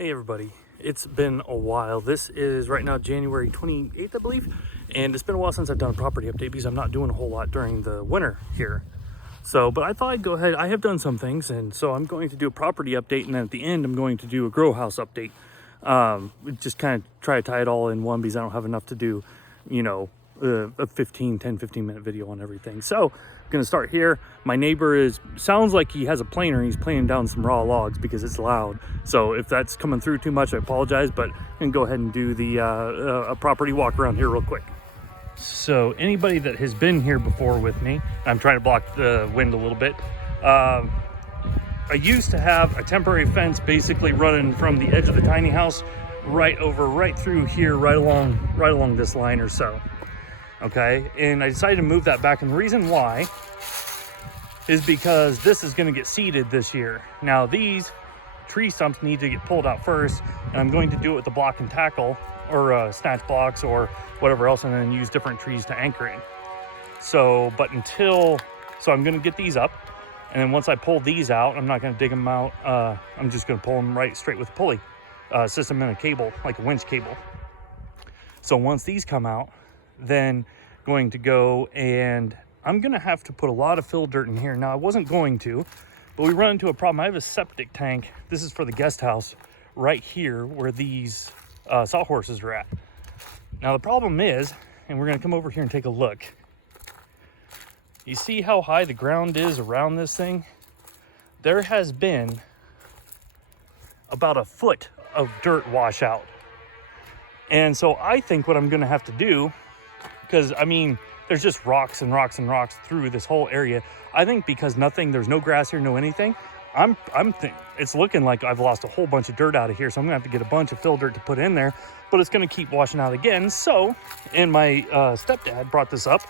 Hey everybody, it's been a while. This is right now January 28th, I believe, and it's been a while since I've done a property update because I'm not doing a whole lot during the winter here. But I thought I'd go ahead. I have done some things, and so I'm going to do a property update, and then at the end I'm going to do a grow house update. Just kind of try to tie it all in one because I don't have enough to do, a 10-15 minute video on everything. So I'm gonna start here. My neighbor sounds like he has a planer. He's planing down some raw logs because it's loud. So if that's coming through too much, I apologize, but I'm gonna go ahead and do the a property walk around here real quick. So anybody that has been here before with me, I'm trying to block the wind a little bit. I used to have a temporary fence basically running from the edge of the tiny house right through here, right along this line or so. Okay, and I decided to move that back, and the reason why is because this is going to get seeded this year. Now these tree stumps need to get pulled out first, and I'm going to do it with the block and tackle or snatch blocks or whatever else, and then use different trees to anchor in. So I'm going to get these up, and then once I pull these out, I'm not going to dig them out. I'm just going to pull them right straight with a pulley system and a cable, like a winch cable. So once these come out, then going to go, and I'm gonna have to put a lot of fill dirt in here. Now I wasn't going to, but we run into a problem. I have a septic tank. This is for the guest house right here where these sawhorses are at. Now the problem is, and we're gonna come over here and take a look. You see how high the ground is around this thing? There has been about a foot of dirt washout. And so I think what I'm gonna have to do, because I mean, there's just rocks and rocks and rocks through this whole area. I think because there's no grass here, no anything, it's looking like I've lost a whole bunch of dirt out of here. So I'm gonna have to get a bunch of fill dirt to put in there, but it's gonna keep washing out again. So, and my stepdad brought this up.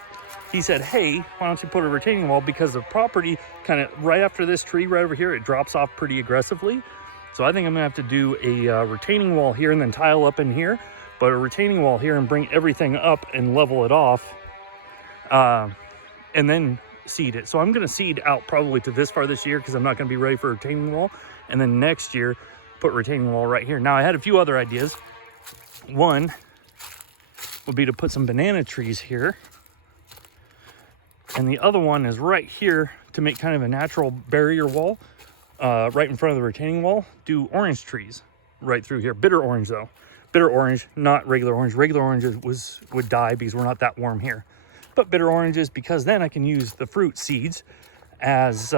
He said, hey, why don't you put a retaining wall, because the property kind of right after this tree right over here, it drops off pretty aggressively. So I think I'm gonna have to do a retaining wall here and then tile up in here, but a retaining wall here and bring everything up and level it off, and then seed it. So I'm gonna seed out probably to this far this year because I'm not gonna be ready for a retaining wall. And then next year, put retaining wall right here. Now I had a few other ideas. One would be to put some banana trees here. And the other one is right here to make kind of a natural barrier wall, right in front of the retaining wall. Do orange trees right through here. Bitter orange though. Bitter orange, not regular orange. Regular oranges would die because we're not that warm here. But bitter oranges, because then I can use the fruit seeds as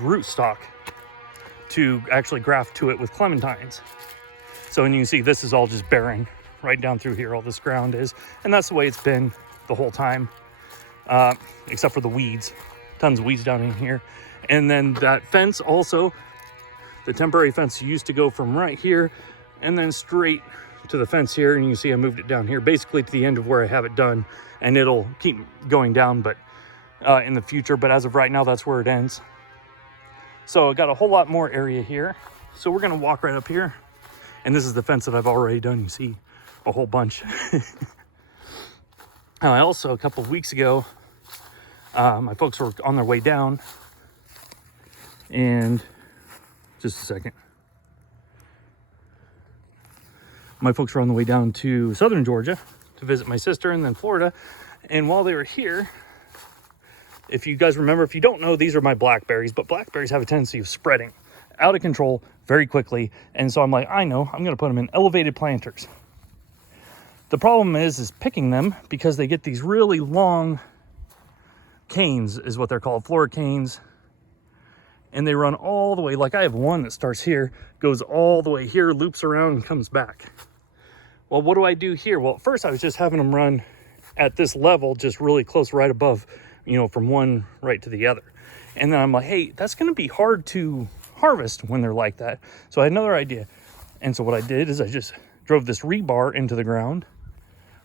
root stock to actually graft to it with clementines. So, and you can see this is all just barren right down through here. All this ground is, and that's the way it's been the whole time, except for the weeds. Tons of weeds down in here. And then that fence also, the temporary fence used to go from right here and then straight to the fence here, and you can see I moved it down here basically to the end of where I have it done, and it'll keep going down but in the future, but as of right now that's where it ends. So I got a whole lot more area here, so we're gonna walk right up here, and this is the fence that I've already done. You see a whole bunch. I also, a couple of weeks ago, my folks were on their way down, and just a second. My folks were on the way down to southern Georgia to visit my sister, and then Florida. And while they were here, if you guys remember, if you don't know, these are my blackberries, but blackberries have a tendency of spreading out of control very quickly. And so I'm like, I know, I'm gonna put them in elevated planters. The problem is picking them, because they get these really long canes, is what they're called, floor canes. And they run all the way, like I have one that starts here, goes all the way here, loops around and comes back. Well, what do I do here? Well, at first I was just having them run at this level, just really close, right above, from one right to the other. And then I'm like, hey, that's gonna be hard to harvest when they're like that. So I had another idea. And so what I did is I just drove this rebar into the ground,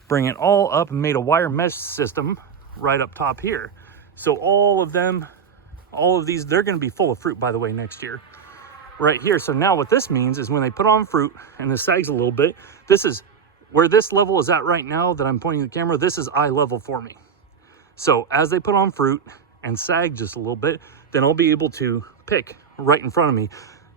bring it all up, and made a wire mesh system right up top here. So all of these, they're gonna be full of fruit, by the way, next year. Right here. So now what this means is when they put on fruit and this sags a little bit, this is where this level is at right now that I'm pointing the camera. This is eye level for me. So as they put on fruit and sag just a little bit, then I'll be able to pick right in front of me.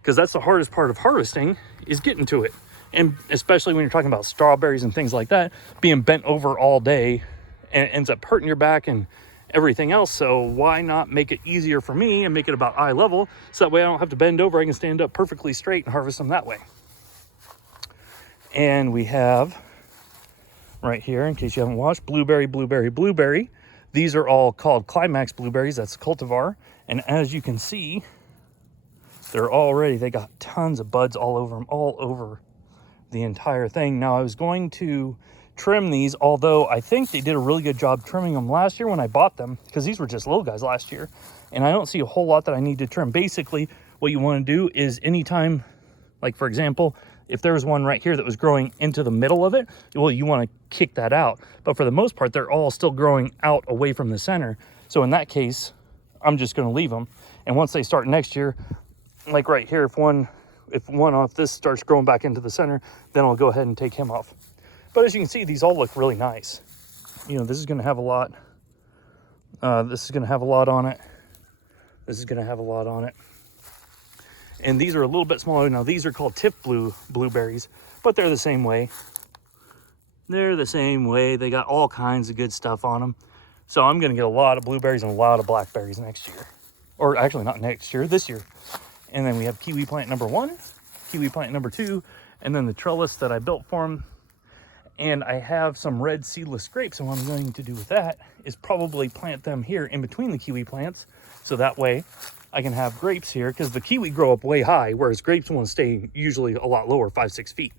because that's the hardest part of harvesting, is getting to it. And especially when you're talking about strawberries and things like that, being bent over all day and ends up hurting your back and everything else. So why not make it easier for me and make it about eye level, so that way I don't have to bend over, I can stand up perfectly straight and harvest them that way. And we have right here, in case you haven't watched, blueberry, blueberry, blueberry. These are all called climax blueberries. That's cultivar. And as you can see, they got tons of buds all over them, all over the entire thing. Now I was going to trim these, although I think they did a really good job trimming them last year when I bought them, because these were just little guys last year, and I don't see a whole lot that I need to trim. Basically, what you want to do is anytime, like for example, if there was one right here that was growing into the middle of it, well, you want to kick that out. But for the most part, they're all still growing out away from the center. So in that case, I'm just going to leave them. And once they start next year, like right here, if one off this starts growing back into the center, then I'll go ahead and take him off. But as you can see, these all look really nice. You know, this is going to have a lot. This is going to have a lot on it. This is going to have a lot on it. And these are a little bit smaller. Now, these are called tip blueberries, but they're the same way. They're the same way. They got all kinds of good stuff on them. So I'm going to get a lot of blueberries and a lot of blackberries next year. Or actually, not next year, this year. And then we have kiwi plant number 1, kiwi plant number 2, and then the trellis that I built for them. And I have some red seedless grapes, and what I'm going to do with that is probably plant them here in between the kiwi plants, so that way I can have grapes here, because the kiwi grow up way high, whereas grapes want to stay usually a lot lower, 5-6 feet.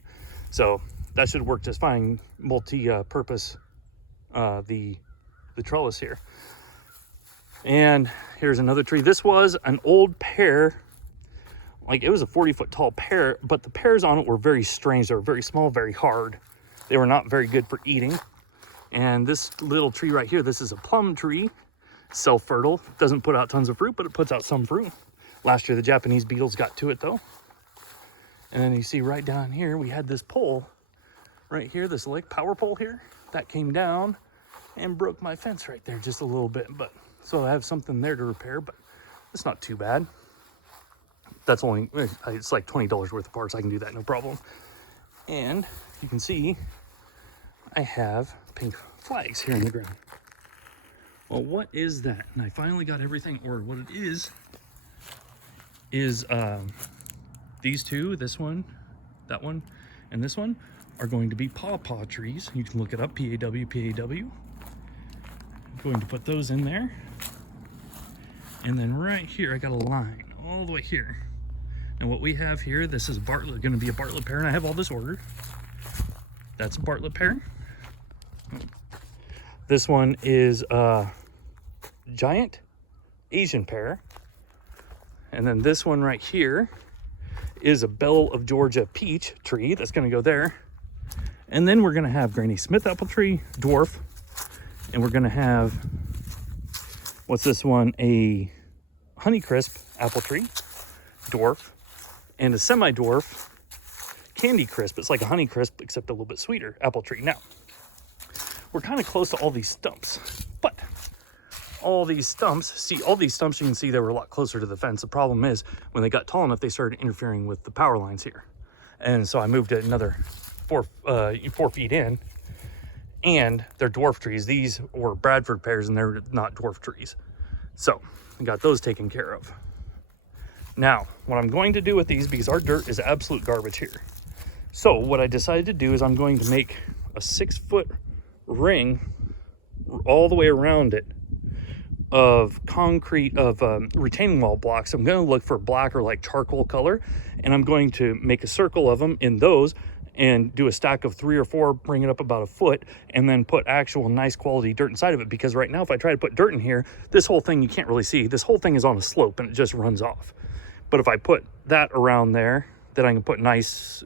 So that should work just fine, multi-purpose, the trellis here. And here's another tree. This was an old pear. Like, it was a 40-foot tall pear, but the pears on it were very strange. They were very small, very hard. They were not very good for eating. And this little tree right here, this is a plum tree, self-fertile. Doesn't put out tons of fruit, but it puts out some fruit. Last year, the Japanese beetles got to it, though. And then you see right down here, we had this pole right here, this like power pole here, that came down and broke my fence right there just a little bit. But so I have something there to repair, but it's not too bad. That's only, it's like $20 worth of parts. I can do that, no problem. And you can see I have pink flags here in the ground. Well, what is that? And I finally got everything ordered. What it is these two, this one, that one, and this one are going to be pawpaw trees. You can look it up, P-A-W, P-A-W. I'm going to put those in there. And then right here, I got a line all the way here. And what we have here, this is going to be a Bartlett pear, and I have all this ordered. That's a Bartlett pear. This one is a giant Asian pear. And then this one right here is a Belle of Georgia peach tree. That's going to go there. And then we're going to have Granny Smith apple tree, dwarf. And we're going to have, what's this one? A Honeycrisp apple tree, dwarf. And a semi-dwarf Candy Crisp. It's like a Honeycrisp, except a little bit sweeter apple tree. Now, we're kind of close to all these stumps, but all these stumps, you can see they were a lot closer to the fence. The problem is, when they got tall enough, they started interfering with the power lines here. And so I moved it another 4 feet in, and they're dwarf trees. These were Bradford pears, and they're not dwarf trees. So I got those taken care of. Now, what I'm going to do with these, because our dirt is absolute garbage here. So what I decided to do is I'm going to make a 6-foot ring all the way around it of concrete, of retaining wall blocks. I'm going to look for black or like charcoal color, and I'm going to make a circle of them in those and do a stack of 3 or 4, bring it up about a foot, and then put actual nice quality dirt inside of it. Because right now, if I try to put dirt in here, this whole thing, you can't really see. This whole thing is on a slope and it just runs off. But if I put that around there, then I can put nice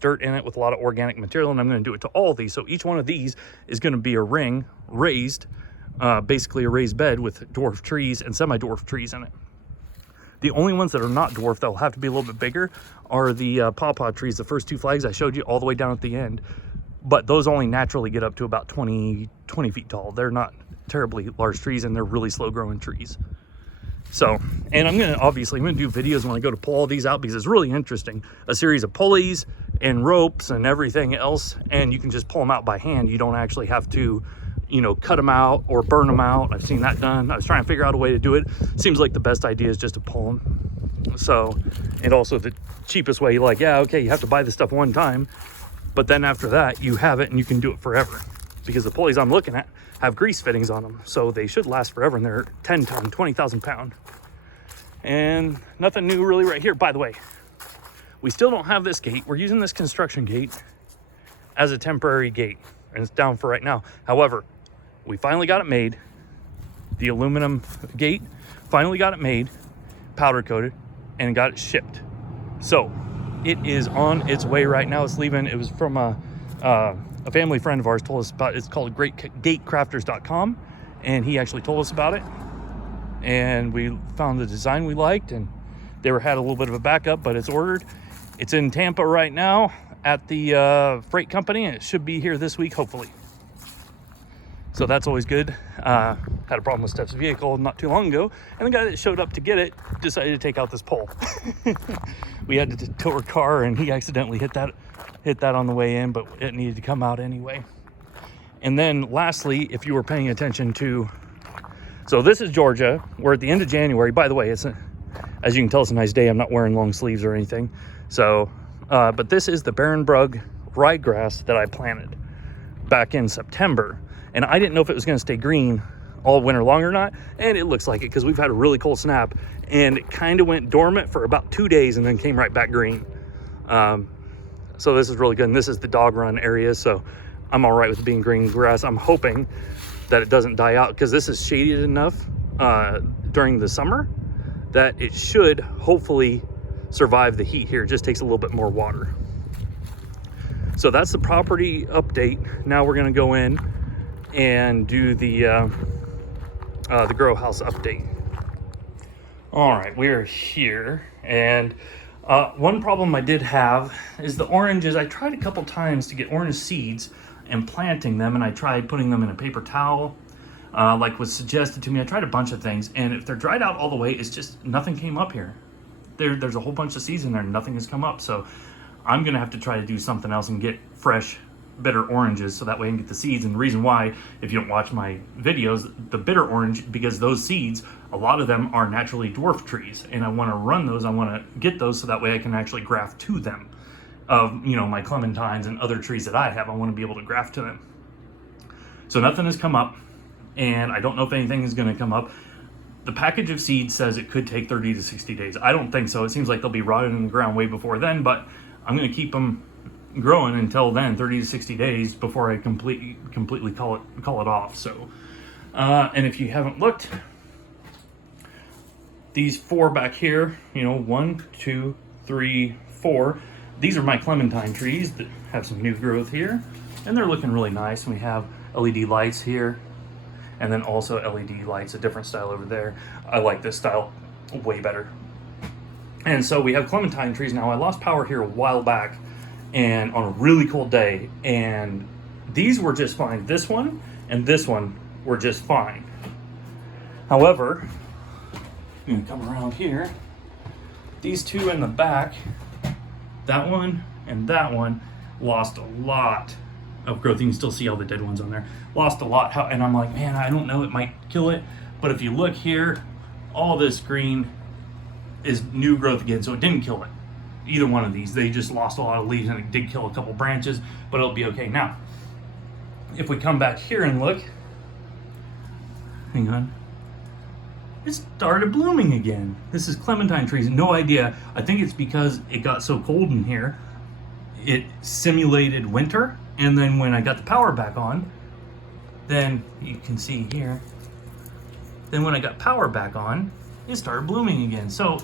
dirt in it with a lot of organic material, and I'm going to do it to all these. So each one of these is going to be a ring raised, basically a raised bed with dwarf trees and semi-dwarf trees in it. The only ones that are not dwarf that will have to be a little bit bigger are the pawpaw trees, the first 2 flags I showed you all the way down at the end. But those only naturally get up to about 20 feet tall. They're not terribly large trees, and they're really slow growing trees. So, and I'm gonna do videos when I go to pull all these out because it's really interesting. A series of pulleys and ropes and everything else, and you can just pull them out by hand. You don't actually have to, you know, cut them out or burn them out. I've seen that done. I was trying to figure out a way to do it. Seems like the best idea is just to pull them. So, and also the cheapest way, like, yeah, okay, you have to buy this stuff one time, but then after that, you have it and you can do it forever. Because the pulleys I'm looking at have grease fittings on them, so they should last forever, and they're 10 ton, 20,000 pound. And nothing new really right here. By the way, we still don't have this gate. We're using this construction gate as a temporary gate, and it's down for right now. However, we finally got it made. The aluminum gate, finally got it made, powder coated, and got it shipped. So it is on its way right now. It's leaving. It was from a family friend of ours told us about it. It's called GateCrafters.com, and he actually told us about it. And we found the design we liked, and they had a little bit of a backup, but it's ordered. It's in Tampa right now at the freight company, and it should be here this week, hopefully. So that's always good. Had a problem with Steph's vehicle not too long ago, and the guy that showed up to get it decided to take out this pole. We had to tow her car, and he accidentally hit that on the way in, but it needed to come out anyway. And then lastly, if you were paying attention to, so this is Georgia. We're at the end of January. By the way, as you can tell, it's a nice day. I'm not wearing long sleeves or anything. So, but this is the Barenbrug ryegrass that I planted back in September. And I didn't know if it was going to stay green all winter long or not. And it looks like it, because we've had a really cold snap, and it kind of went dormant for about 2 days and then came right back green. So this is really good. And this is the dog run area, so I'm all right with it being green grass. I'm hoping that it doesn't die out, because this is shaded enough during the summer that it should hopefully survive the heat here. It just takes a little bit more water. So that's the property update. Now we're going to go in and do the grow house update. All right, we are here, and one problem I did have is the oranges. I tried a couple times to get orange seeds and planting them, and I tried putting them in a paper towel, like was suggested to me. I tried a bunch of things, and if they're dried out all the way, it's just nothing came up here. There's a whole bunch of seeds in there, and nothing has come up. So I'm gonna have to try to do something else and get fresh, bitter oranges, so that way I can get the seeds. And the reason why, if you don't watch my videos, the bitter orange, because those seeds, a lot of them are naturally dwarf trees, and I want to run those. I want to get those so that way I can actually graft to them. Of, you know, my clementines and other trees that I have, I want to be able to graft to them. So nothing has come up, and I don't know if anything is going to come up. The package of seeds says it could take 30 to 60 days. I don't think so. It seems like they'll be rotted in the ground way before then, but I'm going to keep them growing until then, 30 to 60 days, before I completely call it off. So, and if you haven't looked, these 4 back here, you know, 1, 2, 3, 4. These are my clementine trees that have some new growth here, and they're looking really nice. And we have LED lights here, and then also LED lights, a different style over there. I like this style way better. And so we have clementine trees now. I lost power here a while back, and on a really cold day, and these were just fine. This one and this one were just fine. However, I'm gonna come around here. These 2 in the back, that one and that one, lost a lot of growth. You can still see all the dead ones on there. Lost a lot, and I'm like, man, I don't know, it might kill it. But if you look here, all this green is new growth again, so it didn't kill it. Either one of these, they just lost a lot of leaves, and it did kill a couple branches, but it'll be okay. Now, if we come back here and look, hang on, it started blooming again. This is clementine trees, no idea. I think it's because it got so cold in here, it simulated winter, and then when I got the power back on, then you can see here, then when I got power back on, it started blooming again. So,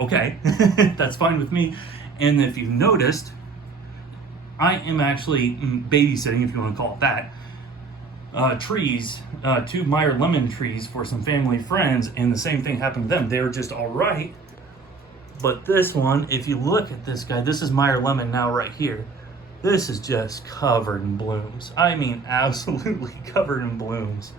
okay, that's fine with me. And if you've noticed, I am actually babysitting, if you want to call it that, trees, 2 Meyer lemon trees for some family friends, and the same thing happened to them. They were just all right, but this one, if you look at this guy, this is Meyer lemon now right here. This is just covered in blooms. I mean, absolutely covered in blooms.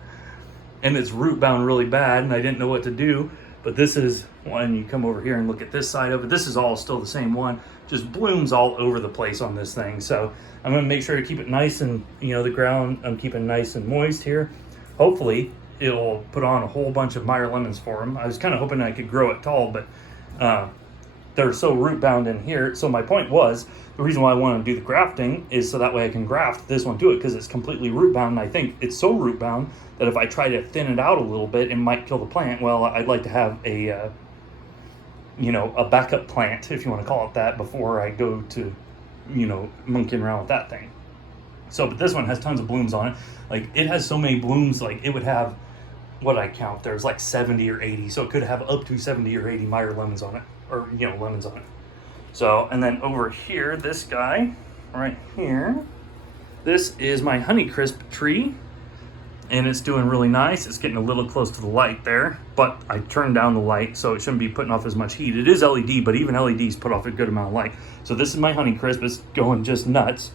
and it's root bound really bad, and I didn't know what to do. But this is one, you come over here and look at this side of it. This is all still the same one, just blooms all over the place on this thing. So I'm gonna make sure to keep it nice and, you know, the ground I'm keeping nice and moist here. Hopefully it'll put on a whole bunch of Meyer lemons for them. I was kind of hoping I could grow it tall, but they're so root bound in here. So my point was, the reason why I want to do the grafting is so that way I can graft this one to it, because it's completely root bound. And I think it's so root bound that if I try to thin it out a little bit, it might kill the plant. Well, I'd like to have a, you know, a backup plant, if you want to call it that, before I go to, you know, monkeying around with that thing. So, but this one has tons of blooms on it. Like, it has so many blooms, like it would have, what I count, there's like 70 or 80. So it could have up to 70 or 80 Meyer lemons on it, or, you know, lemons on it. So, and then over here, this guy right here, this is my Honeycrisp tree, and it's doing really nice. It's getting a little close to the light there, but I turned down the light, so it shouldn't be putting off as much heat. It is LED, but even LEDs put off a good amount of light. So this is my Honeycrisp. It's going just nuts.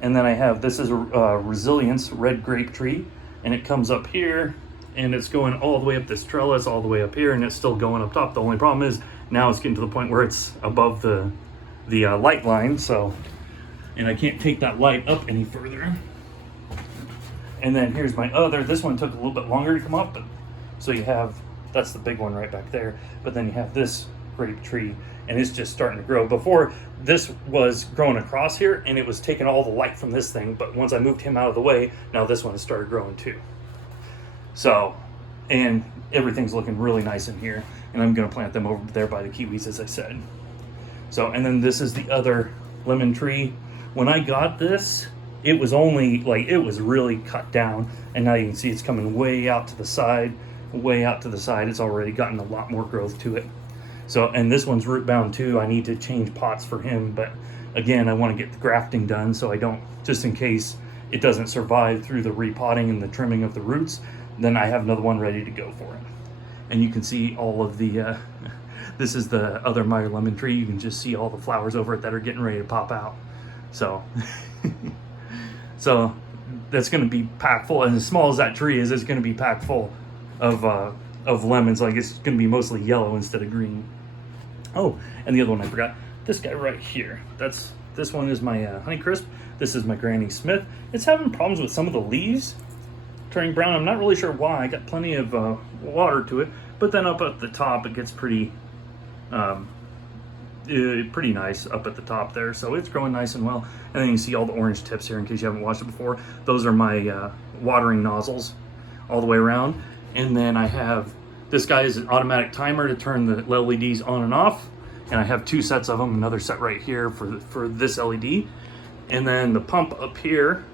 And then I have, this is a Resilience red grape tree, and it comes up here, and it's going all the way up this trellis, all the way up here, and it's still going up top. The only problem is now it's getting to the point where it's above the light line, so, and I can't take that light up any further. And then here's my other, this one took a little bit longer to come up, but so you have, that's the big one right back there, but then you have this grape tree, and it's just starting to grow. Before, this was growing across here, and it was taking all the light from this thing, but once I moved him out of the way, now this one has started growing too. So, and everything's looking really nice in here, and I'm gonna plant them over there by the kiwis, as I said. So, and then this is the other lemon tree. When I got this, it was only, like, it was really cut down, and now you can see it's coming way out to the side, way out to the side. It's already gotten a lot more growth to it. So, and this one's root bound too. I need to change pots for him, but again, I want to get the grafting done so I don't, just in case it doesn't survive through the repotting and the trimming of the roots, then I have another one ready to go for it. And you can see all of the, this is the other Meyer lemon tree. You can just see all the flowers over it that are getting ready to pop out. So, so that's going to be packed full. And as small as that tree is, it's going to be packed full of lemons. Like, it's going to be mostly yellow instead of green. Oh, and the other one I forgot, this guy right here. This one is my Honeycrisp. This is my Granny Smith. It's having problems with some of the leaves turning brown. I'm not really sure why. I got plenty of water to it, but then up at the top it gets pretty pretty nice up at the top there. So it's growing nice and well. And then you see all the orange tips here in case you haven't watched it before. Those are my watering nozzles all the way around. And then I have, this guy is an automatic timer to turn the LEDs on and off. And I have two sets of them, another set right here for this LED. And then the pump up here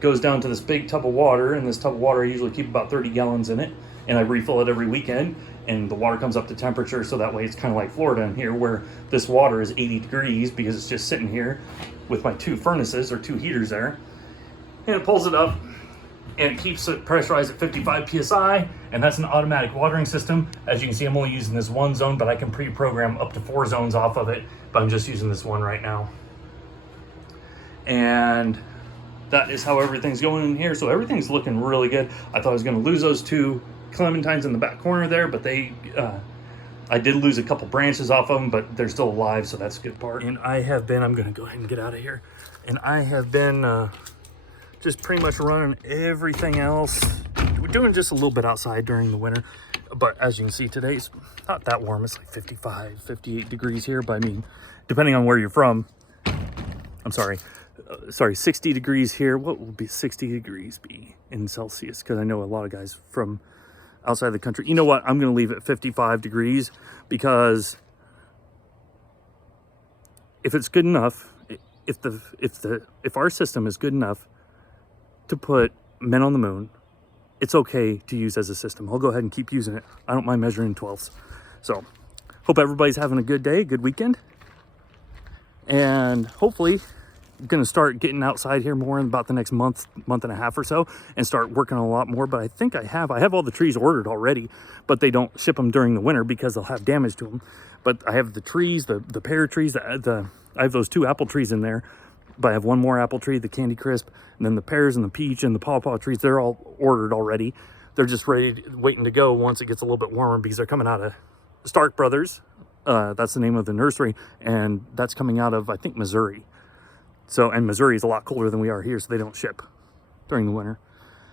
goes down to this big tub of water, and this tub of water I usually keep about 30 gallons in it, and I refill it every weekend, and the water comes up to temperature, so that way it's kind of like Florida in here, where this water is 80 degrees because it's just sitting here with my two furnaces or two heaters there, and it pulls it up and it keeps it pressurized at 55 psi, and that's an automatic watering system. As you can see, I'm only using this one zone, but I can pre-program up to 4 zones off of it, but I'm just using this one right now. And that is how everything's going in here. So everything's looking really good. I thought I was going to lose those 2 clementines in the back corner there, but they, I did lose a couple branches off of them, but they're still alive, so that's a good part. And I have been, I'm going to go ahead and get out of here. And I have been just pretty much running everything else. We're doing just a little bit outside during the winter, but as you can see, today's not that warm. It's like 55, 58 degrees here, but I mean, depending on where you're from, I'm sorry, 60 degrees here. What will be 60 degrees be in Celsius? Because I know a lot of guys from outside the country. You know what? I'm going to leave it 55 degrees because if it's good enough, if our system is good enough to put men on the moon, it's okay to use as a system. I'll go ahead and keep using it. I don't mind measuring 12ths. So hope everybody's having a good day, good weekend. And hopefully I'm going to start getting outside here more in about the next month and a half or so, and start working on a lot more. But I think I have all the trees ordered already, but they don't ship them during the winter because they'll have damage to them. But I have the trees, the pear trees, I have those 2 apple trees in there, but I have one more apple tree, the Candy Crisp, and then the pears and the peach and the pawpaw trees. They're all ordered already. they're just waiting to go once it gets a little bit warmer, because they're coming out of Stark Brothers. That's the name of the nursery, and that's coming out of, I think, Missouri. So, and Missouri is a lot colder than we are here, so they don't ship during the winter.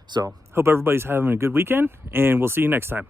So hope everybody's having a good weekend, and we'll see you next time.